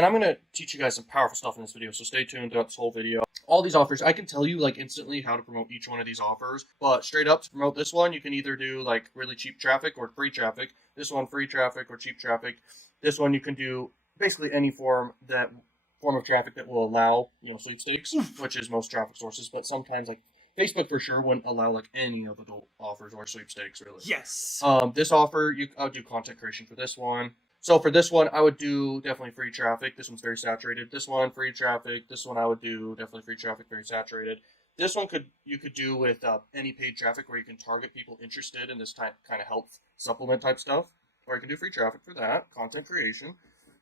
And I'm going to teach you guys some powerful stuff in this video, so stay tuned throughout this whole video. All these offers, I can tell you like instantly how to promote each one of these offers, but straight up to promote this one, you can either do like really cheap traffic or free traffic. This one, free traffic or cheap traffic. This one, you can do basically any form of traffic that will allow, sweepstakes, which is most traffic sources, but sometimes like Facebook for sure wouldn't allow like any of adult offers or sweepstakes really. Yes. This offer, I would do content creation for this one. So for this one, I would do definitely free traffic. This one's very saturated. This one, free traffic. This one I would do definitely free traffic, very saturated. This one you could do with any paid traffic where you can target people interested in this kind of health supplement type stuff. Or you can do free traffic for that, content creation.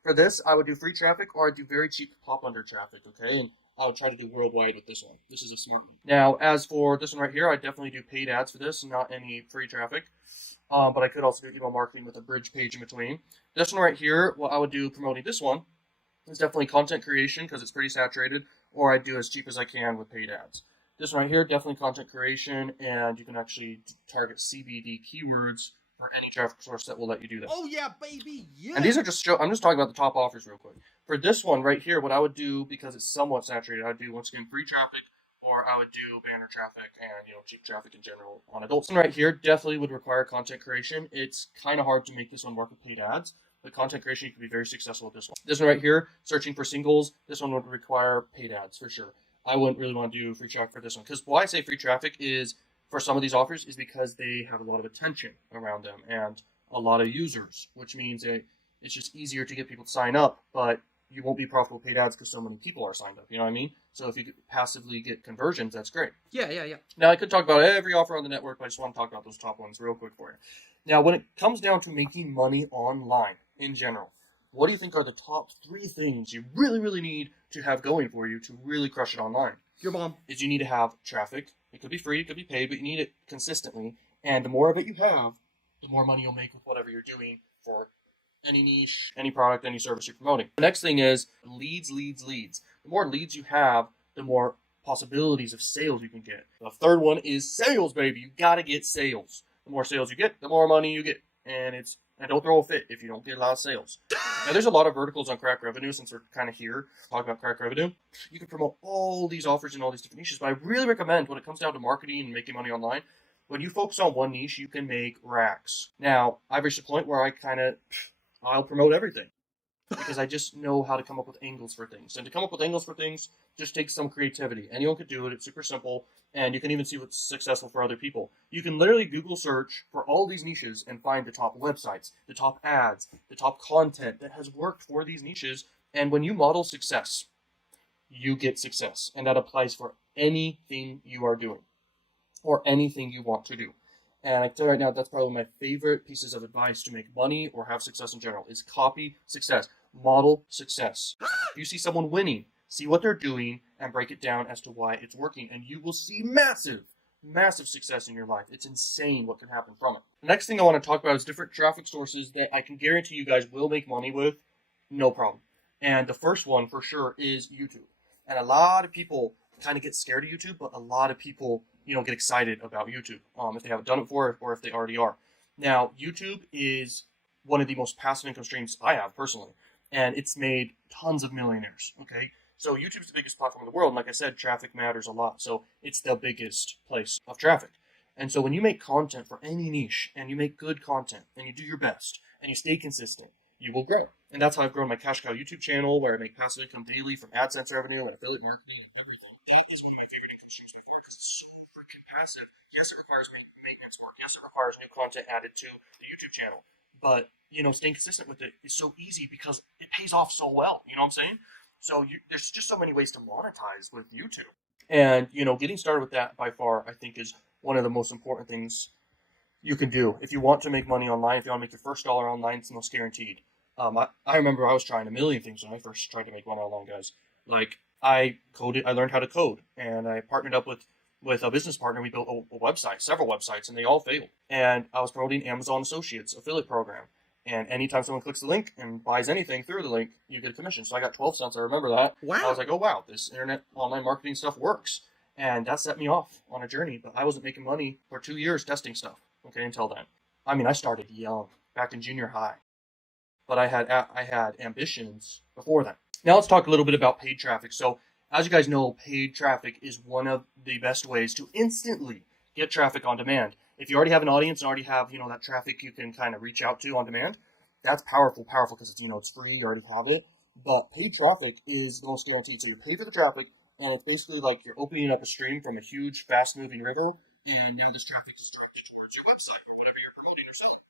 For this, I would do free traffic or I'd do very cheap pop under traffic, okay? And I would try to do worldwide with this one. This is a smart one. Now, as for this one right here, I definitely do paid ads for this, not any free traffic. But I could also do email marketing with a bridge page in between. This one right here, what I would do promoting this one is definitely content creation because it's pretty saturated, or I'd do as cheap as I can with paid ads. This one right here, definitely content creation, and you can actually target CBD keywords for any traffic source that will let you do that. Oh yeah, baby, yeah. And these are I'm just talking about the top offers real quick. For this one right here, what I would do, because it's somewhat saturated, I'd do, once again, free traffic, or I would do banner traffic and, cheap traffic in general on adults. And right here definitely would require content creation. It's kind of hard to make this one work with paid ads, but content creation, you can be very successful with this one. This one right here, searching for singles, this one would require paid ads for sure. I wouldn't really want to do free traffic for this one, because why I say free traffic is, for some of these offers, is because they have a lot of attention around them and a lot of users, which means it's just easier to get people to sign up, but you won't be profitable paid ads because so many people are signed up. You know what I mean? So if you could passively get conversions, that's great. Yeah. Now, I could talk about every offer on the network, but I just want to talk about those top ones real quick for you. Now, when it comes down to making money online in general, what do you think are the top 3 things you really, really need to have going for you to really crush it online? Your mom. Is you need to have traffic. It could be free, it could be paid, but you need it consistently. And the more of it you have, the more money you'll make with whatever you're doing for any niche, any product, any service you're promoting. The next thing is leads. The more leads you have, the more possibilities of sales you can get. The third one is sales, baby. You gotta get sales. The more sales you get, the more money you get. And don't throw a fit if you don't get a lot of sales. Now, there's a lot of verticals on CrakRevenue, since we're kind of here talking about CrakRevenue. You can promote all these offers in all these different niches, but I really recommend, when it comes down to marketing and making money online, when you focus on one niche, you can make racks. Now, I've reached a point where I'll promote everything because I just know how to come up with angles for things. And to come up with angles for things just takes some creativity. Anyone could do it. It's super simple. And you can even see what's successful for other people. You can literally Google search for all these niches and find the top websites, the top ads, the top content that has worked for these niches. And when you model success, you get success. And that applies for anything you are doing or anything you want to do. And I can tell you right now, that's probably my favorite pieces of advice to make money or have success in general, is copy success, model success. If you see someone winning, see what they're doing and break it down as to why it's working. And you will see massive success in your life. It's insane what can happen from it. The next thing I want to talk about is different traffic sources that I can guarantee you guys will make money with, no problem. And the first one for sure is YouTube. And a lot of people kind of get scared of YouTube, but a lot of people get excited about YouTube if they haven't done it before or if they already are. Now, YouTube is one of the most passive income streams I have personally, and it's made tons of millionaires, okay? So YouTube's the biggest platform in the world, and like I said, traffic matters a lot, so it's the biggest place of traffic. And so when you make content for any niche, and you make good content, and you do your best, and you stay consistent, you will grow. And that's how I've grown my Cash Cow YouTube channel, where I make passive income daily from AdSense revenue and affiliate marketing and everything. That is one of my favorite income streams by far, because it's so freaking passive. Yes, it requires maintenance work. Yes, it requires new content added to the YouTube channel. But, staying consistent with it is so easy because it pays off so well. You know what I'm saying? So there's just so many ways to monetize with YouTube. And, getting started with that by far, I think, is one of the most important things you can do. If you want to make money online, if you want to make your first dollar online, it's most guaranteed. I remember I was trying a million things when I first tried to make money online, guys. Like, I learned how to code, and I partnered up with a business partner. We built a website, several websites, and they all failed. And I was promoting Amazon Associates affiliate program. And anytime someone clicks the link and buys anything through the link, you get a commission. So I got 12 cents. I remember that. Wow. I was like, oh, wow, this internet online marketing stuff works. And that set me off on a journey. But I wasn't making money for 2 years testing stuff, okay, until then. I mean, I started young, back in junior high. But I had ambitions before then. Now let's talk a little bit about paid traffic. So as you guys know, paid traffic is one of the best ways to instantly get traffic on demand. If you already have an audience and already have, that traffic you can kind of reach out to on demand, that's powerful because it's free, you already have it. But paid traffic is the most guaranteed. So you pay for the traffic, and it's basically like you're opening up a stream from a huge, fast-moving river, and now this traffic is directed towards your website or whatever you're promoting or selling.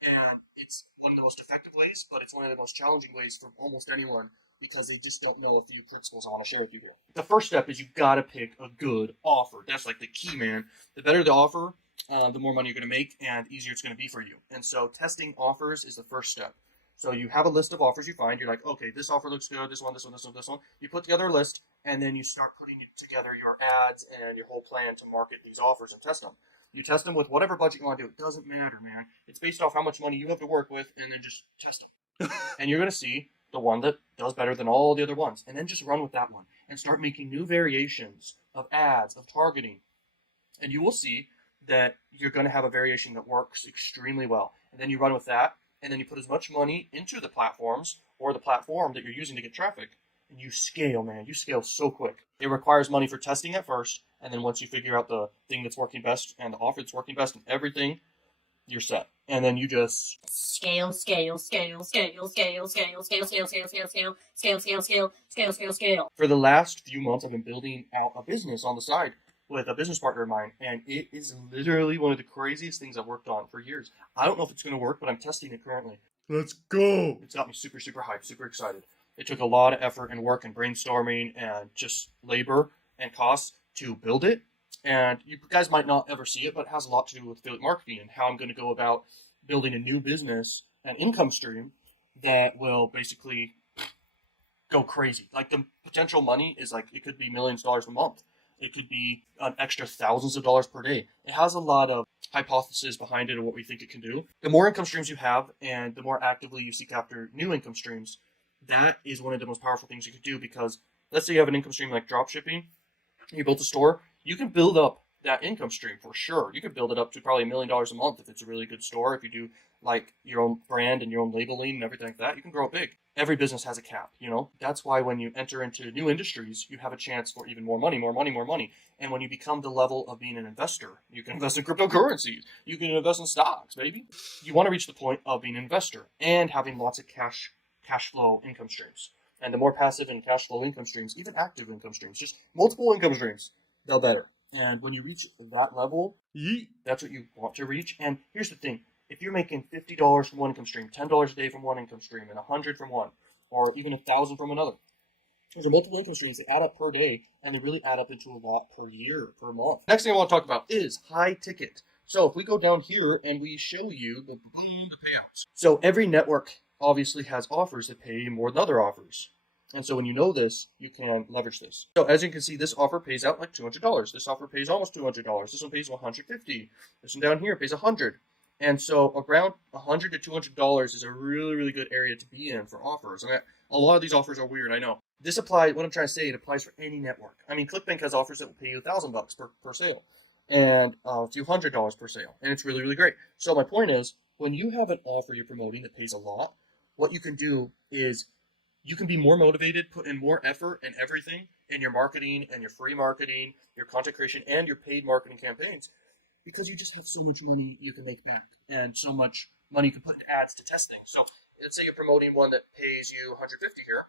And it's one of the most effective ways, but it's one of the most challenging ways for almost anyone because they just don't know a few principles I want to share with you here. The first step is you've got to pick a good offer. That's like the key, man. The better the offer, the more money you're going to make and easier it's going to be for you. And so testing offers is the first step. So you have a list of offers you find. You're like, okay, this offer looks good. This one, this one, this one, this one. You put together a list, and then you start putting together your ads and your whole plan to market these offers and test them. You test them with whatever budget you want to do. It doesn't matter, man. It's based off how much money you have to work with, and then just test them. And you're going to see the one that does better than all the other ones. And then just run with that one and start making new variations of ads, of targeting. And you will see that you're going to have a variation that works extremely well. And then you run with that, and then you put as much money into the platforms or the platform that you're using to get traffic, and you scale, man. You scale so quick. It requires money for testing at first, and then once you figure out the thing that's working best and the offer that's working best and everything, you're set. And then you just scale. For the last few months, I've been building out a business on the side with a business partner of mine, and it is literally one of the craziest things I've worked on for years. I don't know if it's going to work, but I'm testing it currently. Let's go! It's got me super, super hyped, super excited. It took a lot of effort and work and brainstorming and just labor and costs to build it. And you guys might not ever see it, but it has a lot to do with affiliate marketing and how I'm going to go about building a new business and income stream that will basically go crazy. Like the potential money is like, it could be millions of dollars a month. It could be an extra thousands of dollars per day. It has a lot of hypotheses behind it and what we think it can do. The more income streams you have and the more actively you seek after new income streams, that is one of the most powerful things you could do, because let's say you have an income stream like drop shipping, you built a store, you can build up that income stream for sure. You could build it up to probably $1 million a month if it's a really good store. If you do like your own brand and your own labeling and everything like that, you can grow it big. Every business has a cap, That's why when you enter into new industries, you have a chance for even more money. And when you become the level of being an investor, you can invest in cryptocurrencies. You can invest in stocks, baby. You want to reach the point of being an investor and having lots of cash flow income streams. And the more passive and cash flow income streams, even active income streams, just multiple income streams, the better. And when you reach that level, that's what you want to reach. And here's the thing. If you're making $50 from one income stream, $10 a day from one income stream, and $100 from one, or even $1,000 from another, those are multiple income streams that add up per day, and they really add up into a lot per year, per month. Next thing I want to talk about is high ticket. So if we go down here and we show you the payouts. So every network obviously has offers that pay more than other offers. And so when you know this, you can leverage this. So as you can see, this offer pays out like $200. This offer pays almost $200. This one pays $150. This one down here pays $100. And so around $100 to $200 is a really, really good area to be in for offers. And a lot of these offers are weird, I know. This applies, what I'm trying to say, it applies for any network. I mean, ClickBank has offers that will pay you $1,000 per sale and a few $100 per sale. And it's really, really great. So my point is, when you have an offer you're promoting that pays a lot, what you can do is you can be more motivated, put in more effort and everything in your marketing and your free marketing, your content creation, and your paid marketing campaigns, because you just have so much money you can make back and so much money you can put into ads to test things. So let's say you're promoting one that pays you $150 here.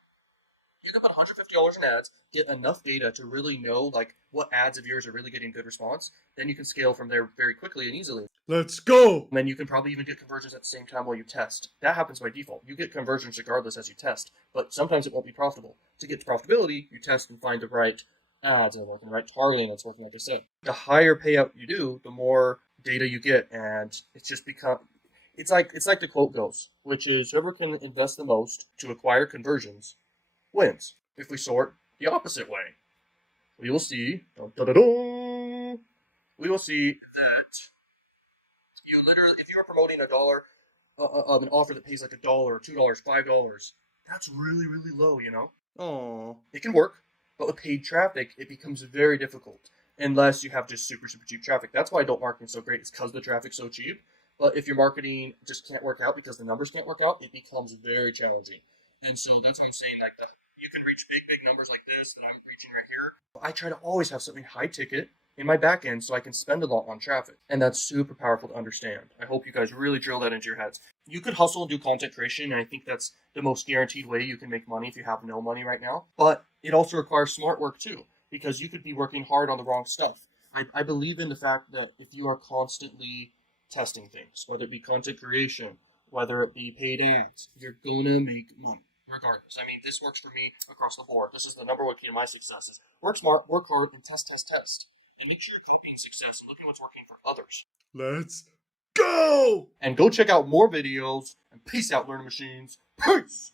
You can put $150 in ads, get enough data to really know like what ads of yours are really getting good response. Then you can scale from there very quickly and easily. Let's go! And then you can probably even get conversions at the same time while you test. That happens by default. You get conversions regardless as you test, but sometimes it won't be profitable. To get to profitability, you test and find the right ads and working, the right targeting that's working, like I said. The higher payout you do, the more data you get, and it's just it's like the quote goes, which is whoever can invest the most to acquire conversions wins. If we sort the opposite way, we will see, we will see that you literally, if you are promoting an offer that pays like $1, $2, $5, that's really, really low, Oh, it can work, but with paid traffic, it becomes very difficult unless you have just super, super cheap traffic. That's why adult marketing is so great. It's because the traffic's so cheap. But if your marketing just can't work out because the numbers can't work out, it becomes very challenging. And so that's why I'm saying you can reach big numbers like this that I'm reaching right here. I try to always have something high ticket in my back end so I can spend a lot on traffic. And that's super powerful to understand. I hope you guys really drill that into your heads. You could hustle and do content creation, and I think that's the most guaranteed way you can make money if you have no money right now. But it also requires smart work too, because you could be working hard on the wrong stuff. I believe in the fact that if you are constantly testing things, whether it be content creation, whether it be paid ads, you're gonna make money regardless. I mean, this works for me across the board. This is the number one key to my success is work smart, work hard, and test. And make sure you're copying success and looking at what's working for others. Let's go! And go check out more videos, and peace out, learning machines. Peace!